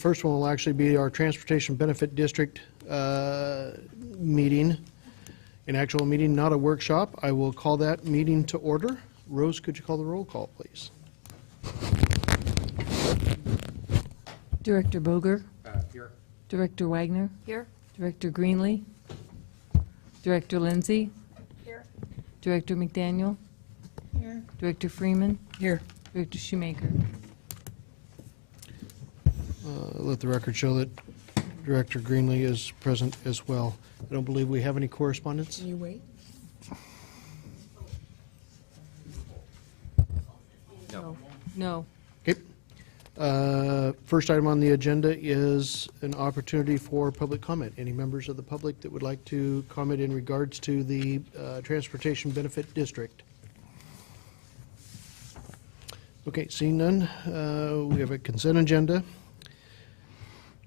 first one will actually be our Transportation Benefit District meeting, an actual meeting, not a workshop. I will call that meeting to order. Rose, could you call the roll call, please? Director Boger. Here. Director Wagner. Here. Director Greenlee. Director Lindsay. Here. Director McDaniel. Here. Director Freeman. Here. Director Shoemaker. Let the record show that Director Greenlee is present as well. I don't believe we have any correspondence. Can you wait? No. Okay. First item on the agenda is an opportunity for public comment. Any members of the public that would like to comment in regards to the Transportation Benefit District? Okay, seeing none, we have a consent agenda.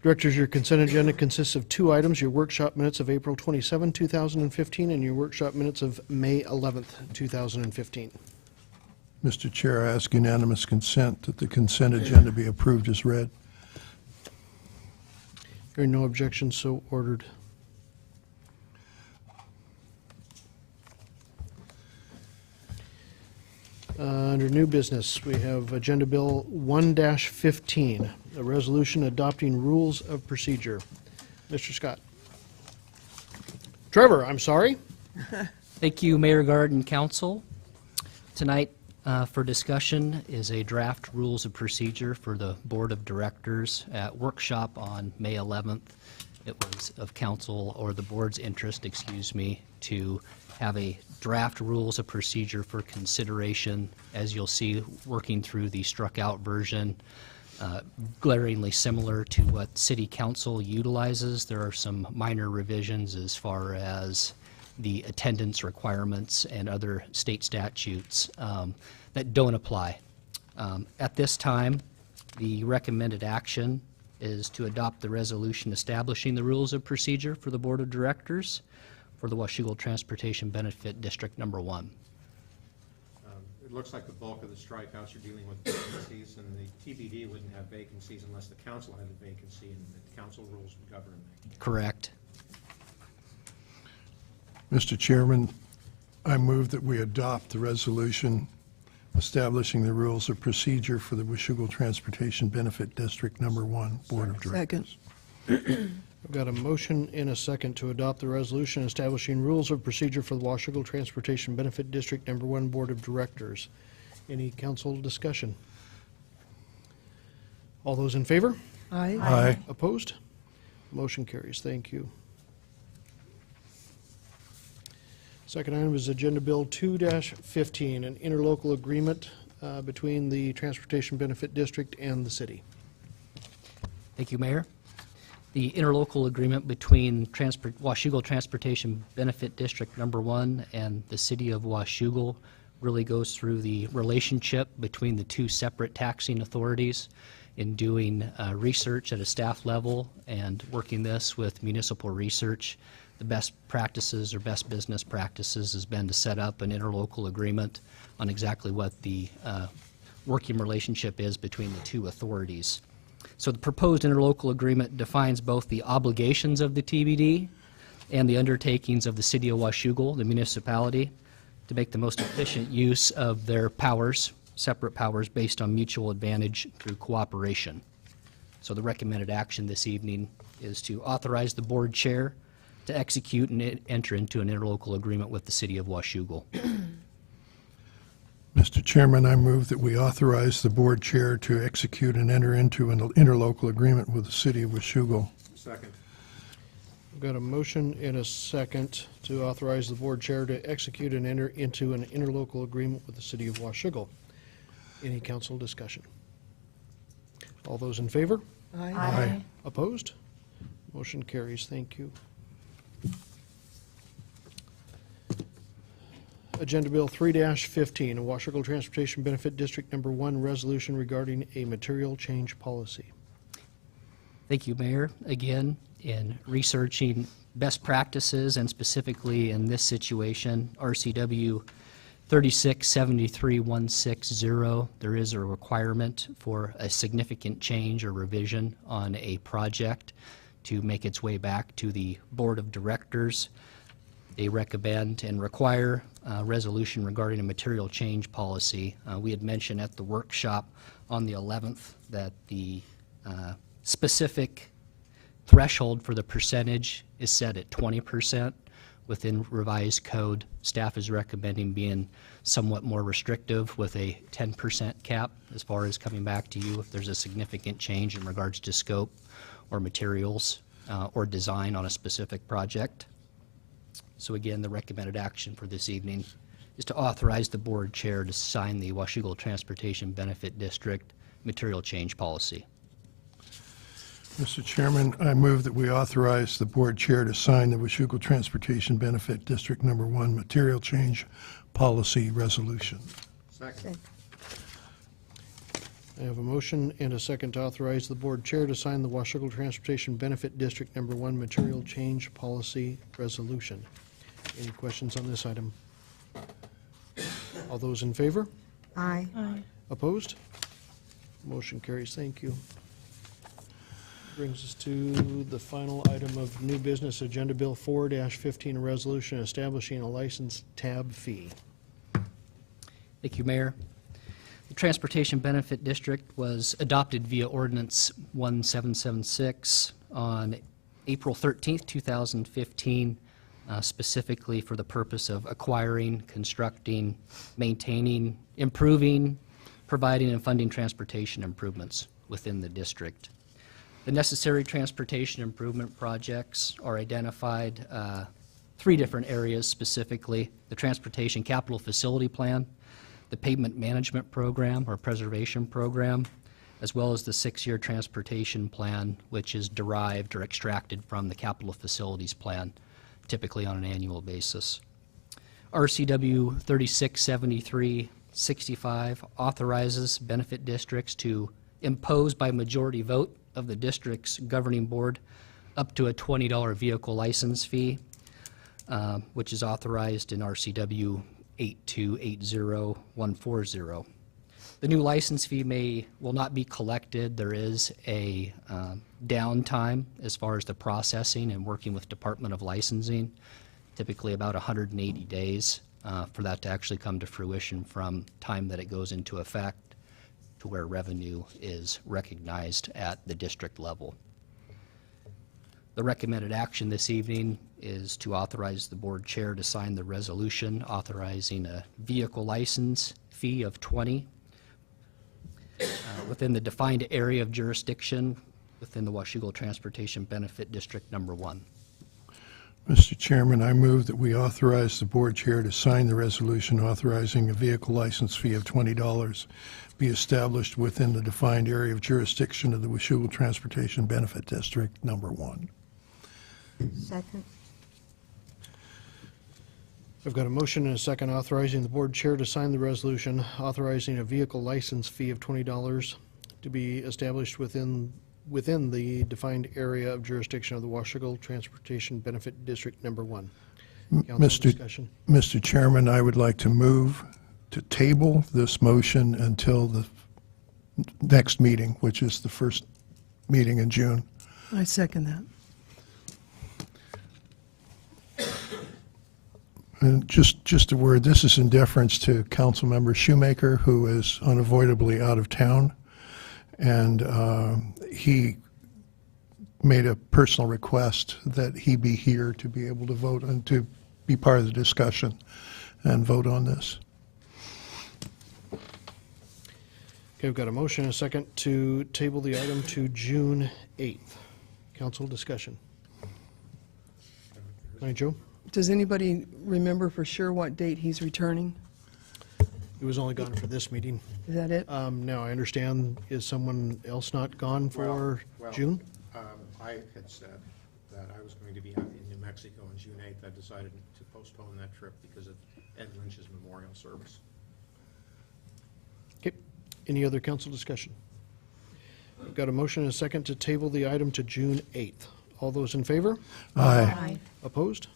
Directors, your consent agenda consists of two items, your workshop minutes of April 27, 2015, and your workshop minutes of May 11th, 2015. Mr. Chair, I ask unanimous consent that the consent agenda be approved as read. Hearing no objections, so ordered. Under new business, we have Agenda Bill 1-15, a resolution adopting rules of procedure. Mr. Scott. Trevor, I'm sorry. Thank you, Mayor, Guard, and Council. Tonight for discussion is a draft rules of procedure for the Board of Directors at workshop on May 11th. It was of Council or the Board's interest, excuse me, to have a draft rules of procedure for consideration. As you'll see, working through the struck out version, glaringly similar to what City Council utilizes. There are some minor revisions as far as the attendance requirements and other state statutes that don't apply. At this time, the recommended action is to adopt the resolution establishing the rules of procedure for the Board of Directors for the Washougal Transportation Benefit District Number 1. It looks like the bulk of the strikeouts are dealing with vacancies, and the TBD wouldn't have vacancies unless the council had a vacancy, and the council rules would govern that. Correct. Mr. Chairman, I move that we adopt the resolution establishing the rules of procedure for the Washougal Transportation Benefit District Number 1 Board of Directors. I've got a motion and a second to adopt the resolution establishing rules of procedure for the Washougal Transportation Benefit District Number 1 Board of Directors. Any council discussion? All those in favor? Aye. Aye. Opposed? Motion carries. Thank you. Second item is Agenda Bill 2-15, an interlocal agreement between the Transportation Benefit District and the city. Thank you, Mayor. The interlocal agreement between Washougal Transportation Benefit District Number 1 and the City of Washougal really goes through the relationship between the two separate taxing authorities in doing research at a staff level and working this with municipal research. The best practices or best business practices has been to set up an interlocal agreement on exactly what the working relationship is between the two authorities. So the proposed interlocal agreement defines both the obligations of the TBD and the undertakings of the City of Washougal, the municipality, to make the most efficient use of their powers, separate powers based on mutual advantage through cooperation. So the recommended action this evening is to authorize the board chair to execute and enter into an interlocal agreement with the City of Washougal. Mr. Chairman, I move that we authorize the board chair to execute and enter into an interlocal agreement with the City of Washougal. Second. I've got a motion and a second to authorize the board chair to execute and enter into an interlocal agreement with the City of Washougal. Any council discussion? All those in favor? Aye. Aye. Opposed? Motion carries. Thank you. Agenda Bill 3-15, a Washougal Transportation Benefit District Number 1 resolution regarding a material change policy. Thank you, Mayor. Again, in researching best practices and specifically in this situation, RCW 3673160, there is a requirement for a significant change or revision on a project to make its way back to the Board of Directors. They recommend and require a resolution regarding a material change policy. We had mentioned at the workshop on the 11th that the specific threshold for the percentage is set at 20%. Within revised code, staff is recommending being somewhat more restrictive with a 10% cap as far as coming back to you if there's a significant change in regards to scope or materials or design on a specific project. So again, the recommended action for this evening is to authorize the board chair to sign the Washougal Transportation Benefit District material change policy. Mr. Chairman, I move that we authorize the board chair to sign the Washougal Transportation Benefit District Number 1 Material Change Policy Resolution. Second. I have a motion and a second to authorize the board chair to sign the Washougal Transportation Benefit District Number 1 Material Change Policy Resolution. Any questions on this item? All those in favor? Aye. Opposed? Motion carries. Thank you. Brings us to the final item of new business, Agenda Bill 4-15, a resolution establishing a license tab fee. Thank you, Mayor. The Transportation Benefit District was adopted via Ordinance 1776 on April 13th, 2015, specifically for the purpose of acquiring, constructing, maintaining, improving, providing, and funding transportation improvements within the district. The necessary transportation improvement projects are identified 3 different areas specifically: the Transportation Capital Facility Plan, the Pavement Management Program or Preservation Program, as well as the 6-year Transportation Plan, which is derived or extracted from the Capital Facilities Plan, typically on an annual basis. RCW 3673-65 authorizes benefit districts to impose by majority vote of the district's governing board up to a $20 vehicle license fee, which is authorized in RCW 8280140. The new license fee will not be collected. There is a downtime as far as the processing and working with Department of Licensing, typically about 180 days for that to actually come to fruition from time that it goes into effect to where revenue is recognized at the district level. The recommended action this evening is to authorize the board chair to sign the resolution authorizing a vehicle license fee of $20 within the defined area of jurisdiction within the Washougal Transportation Benefit District Number 1. Mr. Chairman, I move that we authorize the board chair to sign the resolution authorizing a vehicle license fee of $20 be established within the defined area of jurisdiction of the Washougal Transportation Benefit District Number 1. Second. I've got a motion and a second authorizing the board chair to sign the resolution authorizing a vehicle license fee of $20 to be established within the defined area of jurisdiction of the Washougal Transportation Benefit District Number 1. Council discussion. Mr. Chairman, I would like to move to table this motion until the next meeting, which is the first meeting in June. I second that. And just a word, this is in deference to Councilmember Shoemaker, who is unavoidably out of town. And he made a personal request that he be here to be able to vote and to be part of the discussion and vote on this. Okay, we've got a motion and a second to table the item to June 8th. Council discussion. Hi, Joe. Does anybody remember for sure what date he's returning? He was only gone for this meeting. Is that it? Now, I understand, is someone else not gone for Well, June? I had said that I was going to be out in New Mexico on June 8th. I decided to postpone that trip because of Ed Lynch's memorial service. Okay. Any other council discussion? We've got a motion and a second to table the item to June 8th. All those in favor? Aye. Opposed?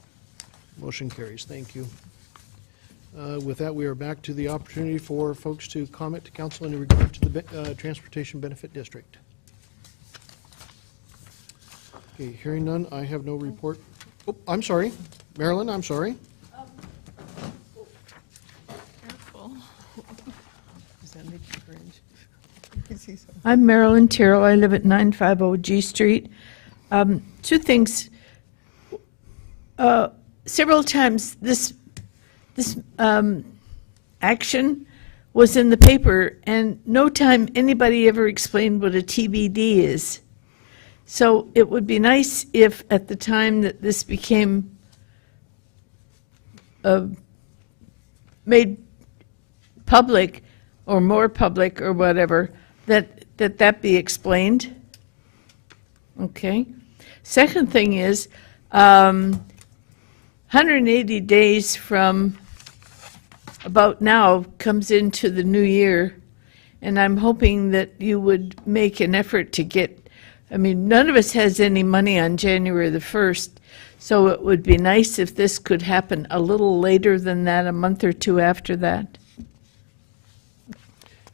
Motion carries. Thank you. With that, we are back to the opportunity for folks to comment to council in regard to the Transportation Benefit District. Okay, hearing none, I have no report. Oh, I'm sorry. Marilyn, I'm sorry. Does that make you cringe? You see something? I'm Marilyn Terrell. I live at 950 G Street. Two things. Several times this action was in the paper, and no time anybody ever explained what a TBD is. So it would be nice if, at the time that this became made public or more public or whatever, that be explained. Okay. Second thing is, 180 days from about now comes into the new year, and I'm hoping that you would make an effort to get, I mean, none of us has any money on January the 1st, so it would be nice if this could happen a little later than that, a month or two after that.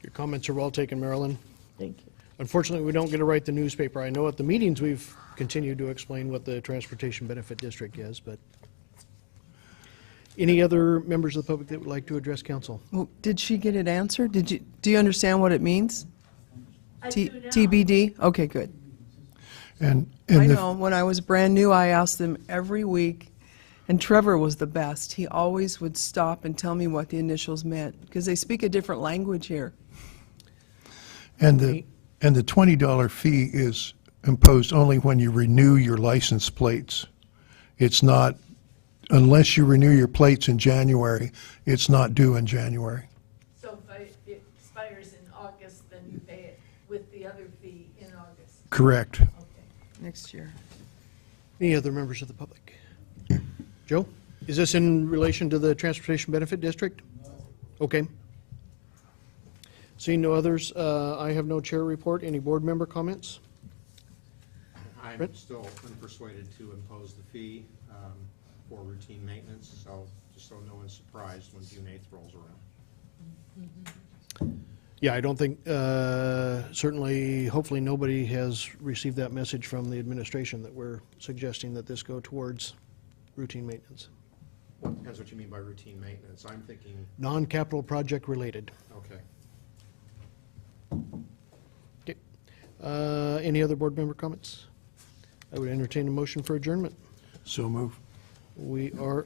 Your comments are well taken, Marilyn. Thank you. Unfortunately, we don't get to write the newspaper. I know at the meetings, we've continued to explain what the Transportation Benefit District is, but any other members of the public that would like to address council? Well, did she get it answered? Do you understand what it means? I do now. TBD? Okay, good. And I the know, when I was brand new, I asked them every week, and Trevor was the best. He always would stop and tell me what the initials meant, because they speak a different language here. And the $20 fee is imposed only when you renew your license plates. It's not, unless you renew your plates in January, it's not due in January. So if it expires in August, then you pay it with the other fee in August. Correct. Next year. Any other members of the public? Joe, is this in relation to the Transportation Benefit District? Okay. Seeing no others, I have no chair report. Any board member comments? I'm Brett? still unpersuaded to impose the fee for routine maintenance, so just so no one's surprised when June 8th rolls around. Yeah, I don't think, certainly, hopefully, nobody has received that message from the administration that we're suggesting that this go towards routine maintenance. Well, depends what you mean by routine maintenance. I'm thinking, Non-capital project related. okay. Okay. Any other board member comments? I would entertain a motion for adjournment. So move. We are